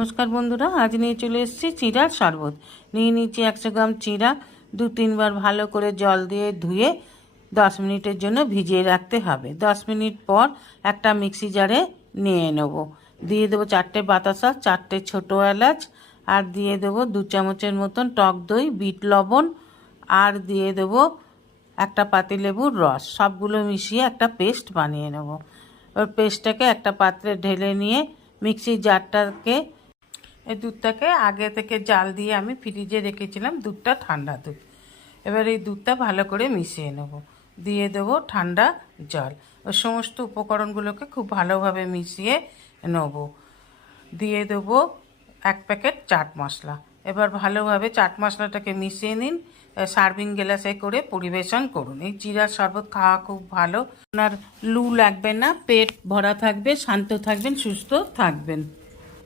নমস্কার বন্ধুরা, আজ নিয়ে চলে এসেছি চিড়ার শরবত। নিয়ে নিচ্ছি 100 গ্রাম চিড়া। 2-3 বার ভালো করে জল দিয়ে ধুয়ে 10 মিনিটের জন্য ভিজিয়ে রাখতে হবে। 10 মিনিট পর একটা মিক্সি জারে নিয়ে নেব। দিয়ে দেবো 4টে বাতাসা, 4টে ছোটো এলাচ, আর দিয়ে দেবো 2 চামচের মতন টক দই, বিট লবণ, আর দিয়ে দেবো একটা পাতিলেবুর রস। সবগুলো মিশিয়ে একটা পেস্ট বানিয়ে নেব। ওর পেস্টটাকে একটা পাত্রে ঢেলে নিয়ে মিক্সির জারটাকে, এই দুধটাকে আগে থেকে জাল দিয়ে আমি ফ্রিজে রেখেছিলাম, দুধটা ঠান্ডা দুধ। এবার এই দুধটা ভালো করে মিশিয়ে নেব। দিয়ে দেবো ঠান্ডা জল। ওই সমস্ত উপকরণগুলোকে খুব ভালোভাবে মিশিয়ে নেব। দিয়ে দেবো 1 প্যাকেট চাট মশলা। এবার ভালোভাবে চাট মশলাটাকে মিশিয়ে নিন। সার্ভিং গ্লাসে করে পরিবেশন করুন। এই চিড়ার শরবত খাওয়া খুব ভালো। আপনার লু লাগবে না, পেট ভরা থাকবে, শান্ত থাকবেন, সুস্থ থাকবেন।